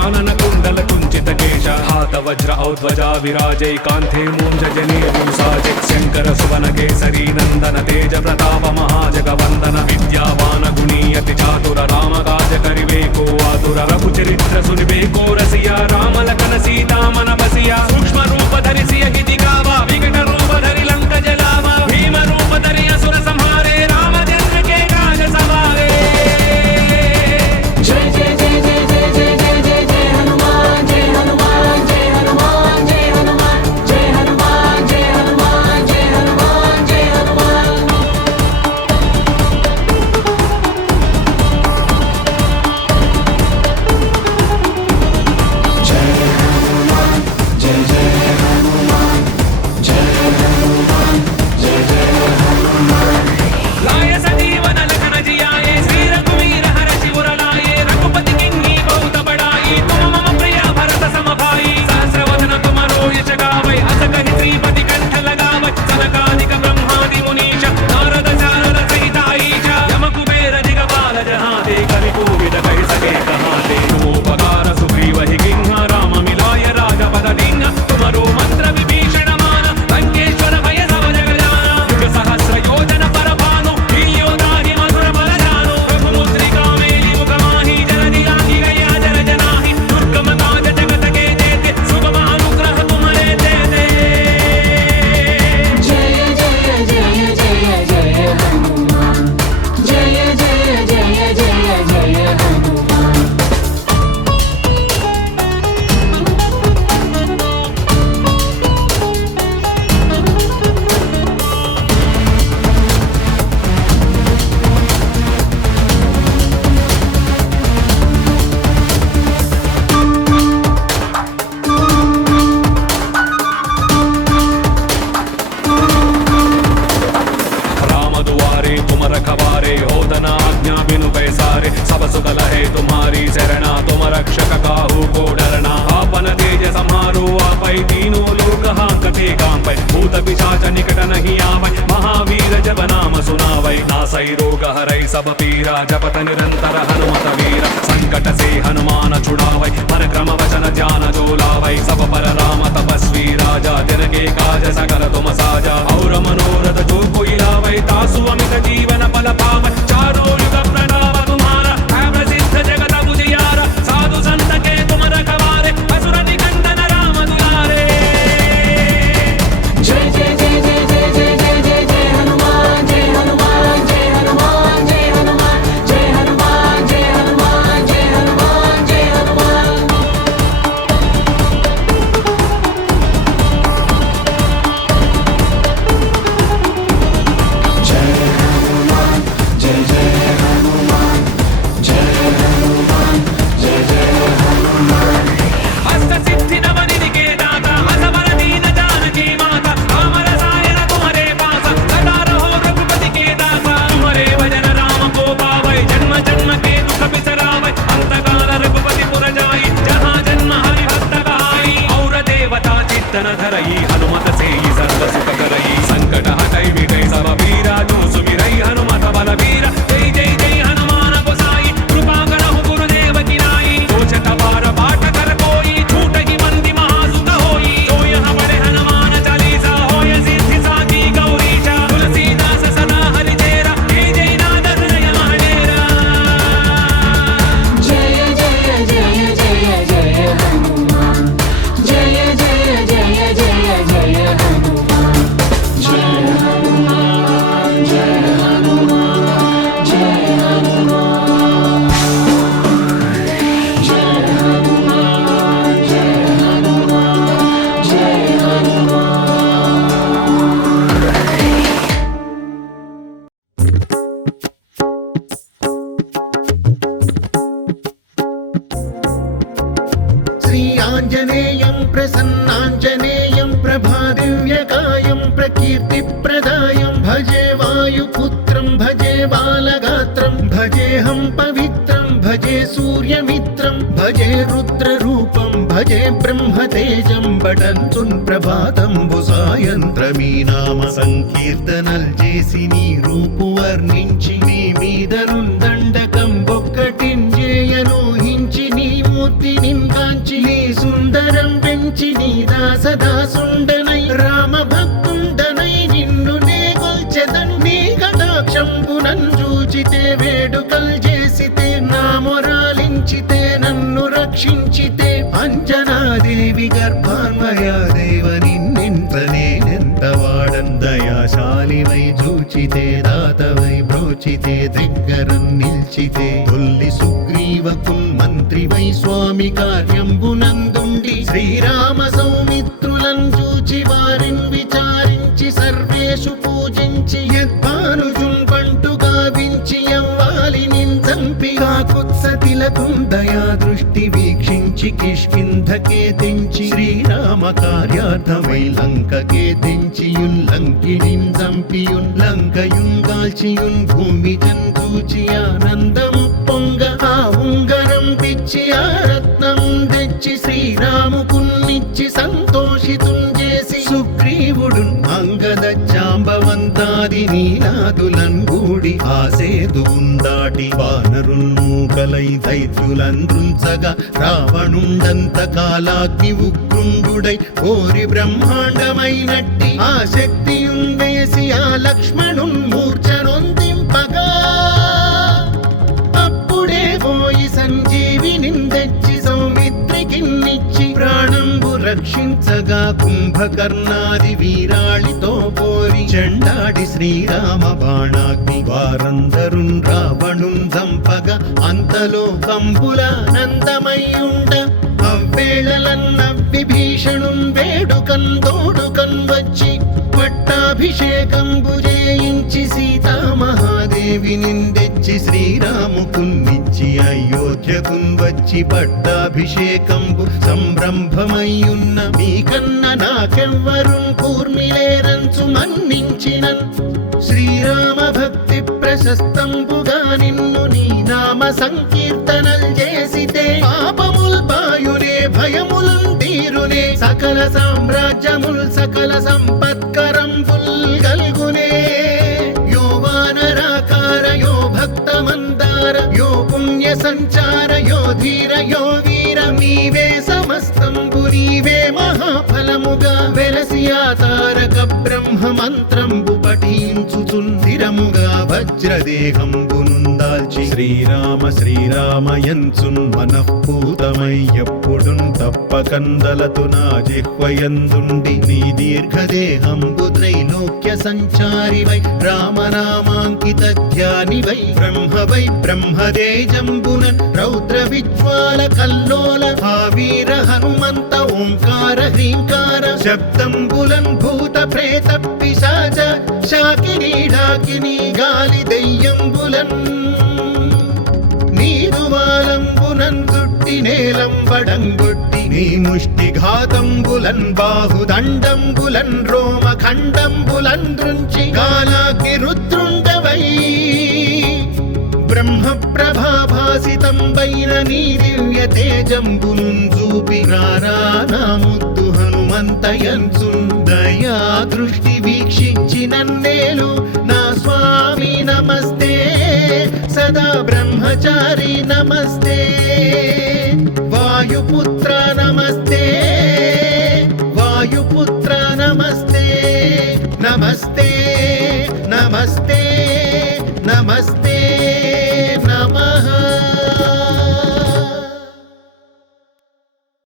कानन कुण्डल कुञ्चित केश हात वज्र औध्वजा विराजै कान्थे मूञ्जने साजे शङ्कर सुवन केसरी नन्दन तेज प्रताप महाजगवन्दन विद्यावान गुणीयति चातुर राम काज करिवेको आतुर रघुचरित्र सुनिवेको रसिया राम लखन सीता मन बसिया सूक्ष्म रूप धरि सियहि दिखावा विकट रूप धरि लंक जलावा भीम रूप धरि असुर संहारे रामचंद्र के काज सवारे। जय जय जय जय जय जय जय जय जय हनुमान जय हनुमान जय हनुमान जय हनुमान जय हनुमान जय हनुमान जय हनुमान जय हनुमान। जय हनुमान जय जय हनुमान जय हनुमान जय जय हनुमान। लाय सजीवन लखन जियाए श्री रघुवीर हर्षि उर लाए रघुपति किन्हीं बहुत बड़ाई तुम मम प्रिय भरत सम भाई सहस्रवदन तुमरो यश गावै अस कहि श्रीपति कंठ लगावै सनकादिक ब्रह्मादि मुनीश नारद शारद सहित ईश यम कुबेर दिगपाल जहाते कवि कोविद कहि सके कहाते उपकार सुग्रीवहि किंह राम मिलाय राजपद दीन तुमरो मंत्र विभीषण मान लंकेश्वर भय सब जग जाना युग सहस्र योजन पर भानु हीयोदाहि मधुर बल जानो रघुमुद्रिका मेलि मुख माहि जलधि लांघि गया जल जनाहि दुर्गम काज जगत के जेते सुगम अनुग्रह तुम्हारे देते। जय जय जय जय जय हनुमान जय जय जय जय जय हनुमान। राम दुआरे तुम रखवारे होतन आज्ञा बिनु पैसारे सब सुख लहे तुम्हारी शरणा तुम रक्षक काहू को डरना आपन तेज समारो आपै तीनों लोक हांकते कांपै भूत पिशाच निकट नहीं आवै महावीर जब नाम सुनावै नासै रोग हरै सब पीरा जपत निरंतर हनुमत वीर संकट से हनुमान छुड़ावै परक्रम वचन ध्यान जो लावै सब पर राम तपस्वी राजा तिनके काज सकल तुम साजा और मनोरथ जो कोई लावै तासु अमित जीवन फल पावै चारों युग प्रणाम तुम्हारा है प्रसिद्ध जगत उजियारा साधु संत के तुम रखवारे असुर निकंदन राम दुलारे। जय जय जय जय जय जय जय जय जय हनुमान जय हनुमान जय हनुमान जय हनुमान जय हनुमान जय हनुमान जय हनुमान जय हनुमान। जय हनुमान जय जय हनुमान जय हनुमान जय जय हनुमान। अष्ट सिद्धि नव निधि के दाता असवर दीन जानकी माता राम रसायन तुम्हारे पास सदा रहो रघुपति के दासा तुम्हारे भजन राम को पावै जन्म जन्म के दुख बिसरावै अंत काल रघुपति पुर जाई जहाँ जन्म हरि भक्त कहाई और देवता चित्तन धरई हनुमत से सर्व सुख करई संकट हटई मिटई सब पीरा जो सुमिरई हनुमत बल वीरा जय जय जय हनुमान गोसाई कृपा करहु गुरुदेव की नाई सोचत पार बाट कर कोई छूट ही मंदी महासुत होई जो यहाँ बड़े हनुमान चालीसा होय सिद्धि साकी गौरीशा तुलसीदास सदा हरि तेरा जय जय नाद हृदय महडेरा। जय जय जय जय जय हनुमान जय जय जय जय जय हनुमान। जय हनुमान जय हनुमान जय हनुमान जय हनुमान जय हनुमान जय हनुमान। श्री आञ्जनेयं प्रसन्नाञ्जनेयं प्रभादिव्यकायं प्रकीर्तिप्रदायं भजे वायुपुत्रं भजे बालगात्रं भजेऽहं पवित्रं भजे सूर्यमित्रं भजे रुद्ररूपं भजे ब्रह्मतेजं बटन्तुन् ప్రభాతంబుసాయంత్రమీ నామ సంకీర్తనల్ చేసి నీ రూపు వర్ణించి నీ మీదనుందండకం బొక్కటింజేయను హించి నీవు మూర్తి నింకాంచి నీ సుందరం పెంచి నీ దాసదాసుండనై రామ భక్తుండనై నిన్ను నే కొల్చెదన్ నీ కటాక్షంబునన్ చూచితే వేడుకల్ చేసితే నా మొరాలించితే నన్ను రక్షించితే అంజనాదేవి గర్భాన్వయా దేవ నిన్నెంత నేనెంత వాడన్ దయాశాలివై చూచితే దాతవై బ్రోచితే దగ్గరం నిల్చితే తొల్లి సుగ్రీవకున్ మంత్రివై స్వామి కార్యంబునందుండి శ్రీరామ సౌమిత్రులను చూచి వారిని విచారించి సర్వేషు పూజించి యద్భానుజున్ పంటు గావించి యవ్వాలి నించంపి కాకుత్సతిలకుం దయా దృష్టి వీక్షించి కిష్కింధకే తెంచి శ్రీరామ కార్యార్థమై లంకకే తెంచియున్ లంకిణిం చంపియున్ లంకయున్ కాల్చియున్ భూమి జంతూచి ఆనందము పొంగ ఆ ఉంగరం పిచ్చి ఆ రత్నం తెచ్చి శ్రీరాముకున్నిచ్చి సంతోషితున్ చేసి సుగ్రీవుడు అంగద జాంబవంతాది నీలాదులన్ గూడి ఆసేదు దాటి వానరుల్ మూకలై దైత్యులందృంచగా రావణుండంత కాలాగ్ని ఉగ్రుండుడై కోరి బ్రహ్మాండమైనట్టి ఆ శక్తియున్ వేసి ఆ లక్ష్మణున్ మూర్ఛనొందింపగా అప్పుడే పోయి సంజీవిని తెచ్చి సౌమిత్రికిన్నిచ్చి ప్రాణంబు రక్షించగా కుంభకర్ణాది వీరాళితో పోరి చెండాడి శ్రీరామ బాణాగ్ని వారందరున్ రావణున్ చంపగా అంతలో కంబుల నందమయ్యుండ అవ్వేళలన్న విభీషణున్ వేడుకన్ తోడుకన్ వచ్చి పట్టాభిషేకంబు చేయించి సీతామహాదేవి నిందెచ్చి శ్రీరాముకున్నిచ్చి అయోధ్యకున్ వచ్చి పట్టాభిషేకంబు సంరంభమయ్యున్న మీకన్న నాకెవ్వరున్ కూర్మిలేరంచు మన్నించినన్ శ్రీరామ భక్తి ప్రశస్తంబుగా నిన్ను నీ నామ సంకీర్తనల్ చేసితే పాపముల్ పాయునే భయముల్ తీరునే సకల సామ్రాజ్యముల్ సకల సంపత్కరంబుల్ గల్గునే యో వానరాకార యో భక్త మందార యో పుణ్య సంచార యో ధీర యో వీర నీవే సమస్తంబు నీవే మహాఫలముగా వెలసి ఆ తారక బ్రహ్మ మంత్రంబు పఠించుచున్ స్థిరముగా వజ్రదేహంబునుందాల్చి శ్రీరామ శ్రీరామయంచున్ మనఃపూతమై ఎప్పుడున్ తప్పకందలతు నా జిహ్వయందుండి నీ దీర్ఘదేహంబు త్రైలోక్య సంచారివై రామనామాంకిత ధ్యానివై బ్రహ్మవై బ్రహ్మదేజంబునన్ రౌద్ర విజ్వాల కల్లోల భావీర హనుమంత ఓంకార హ్రీంకార శబ్దంబులన్ భూత ప్రేత పిశాచ శాకినీ డాకినీ గాలి దెయ్యంబులన్ నీదువాలంబునన్ చుట్టి నేలంబడంగొట్టి నీ ముష్టి ఘాతంబులన్ బాహుదండంబులన్ రోమ ఖండంబులన్ దృంచి కాలాగ్ని రుద్రుండవై బ్రహ్మ ప్రభాభాసితంబైన నీ దివ్య తేజంబును చూపి రారా నా ముద్దు హనుమంతయంచున్ దయా దృష్టి వీక్షించి నన్నేలు నా స్వామి నమస్తే సదా బ్రహ్మచారి నమస్తే వాయుపుత్ర నమస్తే వాయుపుత్ర నమస్తే నమస్తే నమస్తే